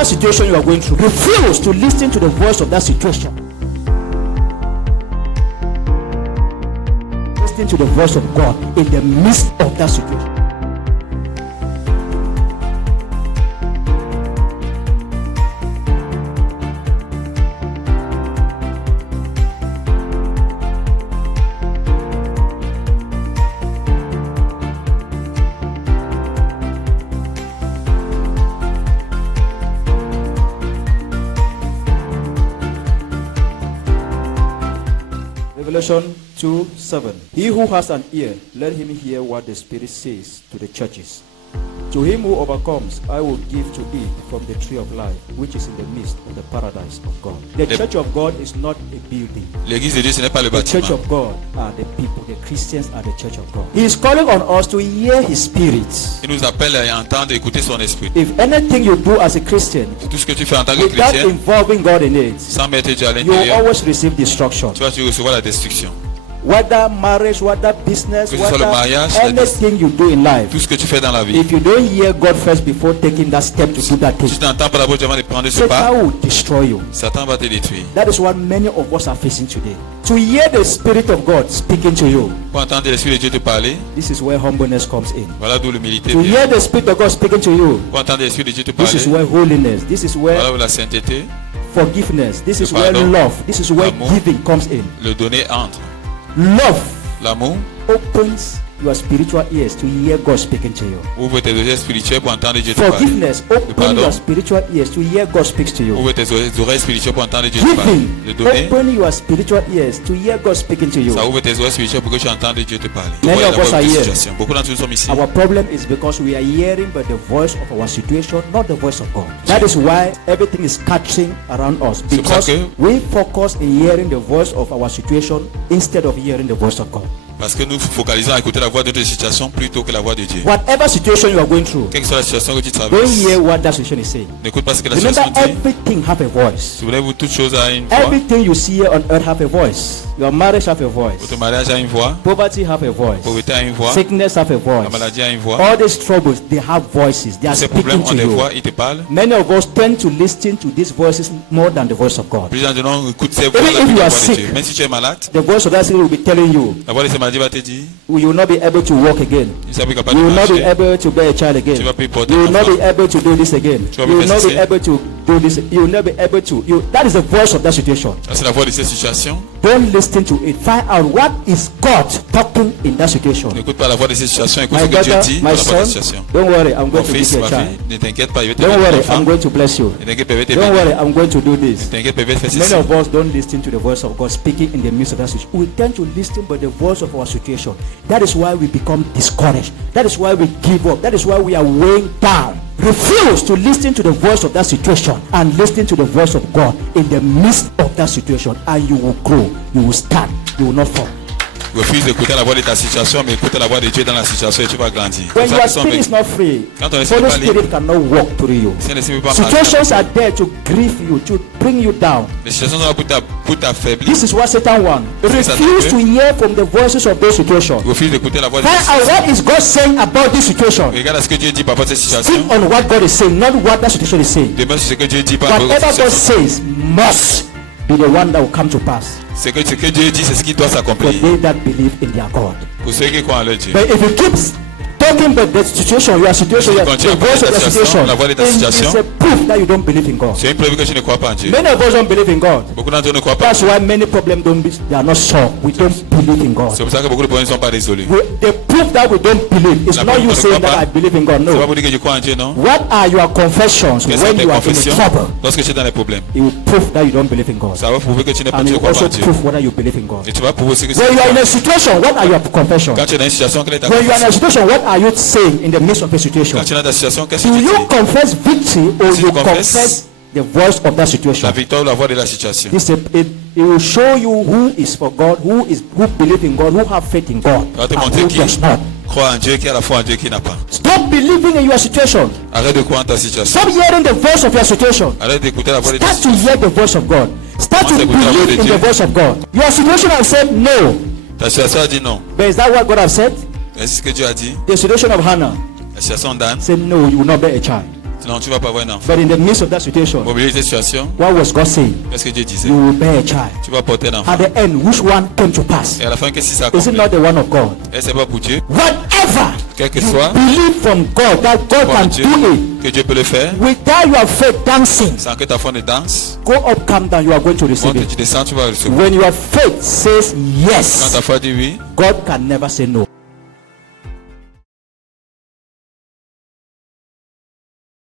whatever situation you are going through, refuse to listen to the voice of that situation. Listen to the voice of God in the midst of that situation. Revelation 2:7. He who has an ear, let him hear what the Spirit says to the churches. To him who overcomes, I will give to eat from the tree of life, which is in the midst of the paradise of God. The church of God is not a building. L'église de Dieu, ce n'est pas le The bâtiment. church of God are the people. The Christians are the church of God. He is calling on us to hear His Spirit. Il nous appelle à entendre et écouter son esprit. If anything you do as a Christian, Tout ce que tu fais en tant que without chrétien, involving God in it, sans mettre Dieu à you will l'intérieur, always receive destruction. tu vas recevoir la destruction. Whether marriage, whether business, Que ce soit le whether mariage, anything you do in life, Tout ce que tu fais dans la vie. if you don't hear God first before taking that step to do that Si tu thing, n'entends pas d'abord avant de prendre ce pas, Satan will destroy you. Satan va te détruire. That is what many of us are facing today. To hear the Spirit of God speaking to you, Pour entendre l'esprit de Dieu te parler, this is where humbleness comes in. voilà d'où l'humilité To vient. hear the Spirit of God speaking to you, Pour entendre l'esprit de Dieu te this is parler, where holiness, this is where voilà où la sainteté, forgiveness, this is Le where pardon, love, this is where l'amour. giving comes in. le donner entre. Love L'amour opens your spiritual ears to hear God speaking to you. ouvre tes oreilles spirituelles pour entendre Dieu te parler. Forgiveness opens pardon. your spiritual ears to hear God speaks to you. Ouvre tes oreilles spirituelles pour entendre Dieu te parler. Giving Le donner, open your spiritual ears to hear God speaking to you. ça ouvre tes oreilles spirituelles pour que tu entendes Dieu te parler. Many Voilà of us d'abord are une here. situation. Beaucoup d'entre nous sommes ici. Our problem is because we are hearing but the voice of our situation, not the voice of God. That is why everything is scattering around us, C'est pour ça because que- we focus in hearing the voice of our situation instead of hearing the voice of God. Parce que nous focalisons à écouter la voix de notre situation plutôt que la voix de Dieu. Whatever situation you are going through, Quelle que soit la situation que tu don't traverses, hear what that situation is saying. n'écoute pas ce que la Remember, situation dit. everything have a voice. Souvenez-vous, toute chose a une voix. Everything you see here on earth have a voice. Your marriage have a voice. Votre mariage a une voix. Poverty have a La voice. pauvreté a une voix. Sickness have a La voice. maladie a une voix. All these troubles, they have voices. They are Ces speaking problèmes ont to des you. voix, ils te parlent. Many of us tend to listen to these voices more than the voice of God. Plusieurs de nous écoutent ces voix Even là if que you la are voix de sick, Dieu. Même si tu es malade, the voice of that spirit will be telling you la voix de ces maladies va te dire, you will not be able to walk again. tu ne seras plus capable You de will not be marcher. able to bear a child again. Tu vas plus porter You will un not enfant. be able to do this again. Tu vas You will plus not be faire able to do this. You will not be able to. That is the voice of that situation. Ça, c'est la voix de cette situation. Don't listen to it. Find out what is God talking in that situation. N'écoute pas la voix de cette situation, écoute My ce que Dieu brother, dit dans my la voix de son, cette situation. don't worry, I'm Mon going to give fils, you a ma child. fille, ne t'inquiète pas, je vais te Don't donner un worry, enfant. I'm going to bless you. Ne t'inquiète pas, je vais te Don't bénir. worry, I'm going to do Ne this. t'inquiète pas, je vais te faire Many ceci. of us don't listen to the voice of God speaking in the midst of that situation. We tend to listen but the voice of our situation. That is why we become discouraged. That is why we give up. That is why we are weighing down. Refuse to listen to the voice of that situation and listen to the voice of God in the midst of that situation, and you will grow, you will stand, you will not fall. Refuse d'écouter la voix de ta situation, mais écoute la voix de Dieu dans la situation et tu vas grandir. When C'est your ça que spirit is not free, Quand ton esprit Holy n'est pas libre, Spirit cannot walk through you. si l'esprit ne peut pas marcher, Situations are there to grieve you, to bring you down. les situations sont là pour t'affaiblir. This is what Satan wants. C'est ça, Refuse tu to hear from the voices of those situations. Refuse d'écouter la voix de Find ta out situation. what is God saying about this situation. Regarde à ce que Dieu dit par rapport à cette situation. Think on what God is saying, not what that situation is saying. Demain, c'est ce que Dieu dit par rapport à Whatever cette God situation. says must be the one that will come to pass Ce que Dieu dit, c'est ce qui doit for s'accomplir. they that believe in their God. Pour ceux qui croient en leur Dieu. But if you keep talking about the situation, your situation, the Continue à voice of parler de your ta situation, situation, la voix de ta it's situation. a proof that you don't believe in God. C'est une preuve que tu ne crois pas en Dieu. Many of us don't believe in God. Beaucoup d'entre nous ne croient pas en That's Dieu. why many problems they are not solved. We don't believe in God. C'est pour ça que beaucoup de problèmes ne sont pas résolus. The proof that we don't believe is La not preuve you qu'on ne saying croit that pas. I believe in God. C'est pas No. pour dire que je crois en Dieu, non? What are your confessions Quelles sont when tes you are in confessions trouble? lorsque tu es dans les problèmes? It will prove that you don't believe in God. Ça va prouver que tu n'es pas And tu it ne will crois pas also en Dieu. prove whether you believe in God. Et tu vas prouver ce que c'est. When you are in a situation, what are your confessions? Quand tu es dans une situation, quelle est ta When you are in a confession? situation, what are you saying in the midst of a situation? Quand tu es dans ta situation, qu'est-ce que Do tu you dis? confess victory or Si you tu confesses confess the voice of that situation? La victoire ou la voix de la situation. It will show you who is for God, who believe in God, who have faith in God, Ça va te and montrer who qui does not. croit en Dieu, qui a la foi en Dieu, qui n'a pas. Stop believing in your situation. Arrête de croire en ta situation. Stop hearing the voice of your situation. Arrête d'écouter la voix de ta Start to situation. hear the voice of God. Start to Commence à écouter la voix de believe in Dieu. the voice of God. Your situation has said no. Ta situation a dit non. But is that what God has said? Est-ce que Dieu a dit? The situation of Hannah La situation d'Anne, said no, you will not bear a child. Non, tu vas pas avoir un enfant. But in the midst of that situation, Au milieu de cette situation, what was God saying? qu'est-ce que Dieu disait? You will bear a child. Tu vas porter un enfant. At the end, which one came to pass? Et à la fin, qu'est-ce qui s'est Is it accompli? not the one of God? Et c'est pas pour Dieu. Whatever Quel que you soit, believe from God that God pour can Dieu, do it que Dieu peut le faire, without your faith dancing, sans que ta foi ne danse. go up, come down, you are going to receive Monte, it. tu descends, tu vas recevoir. When your faith says Quand yes, ta foi dit oui, God can never say no.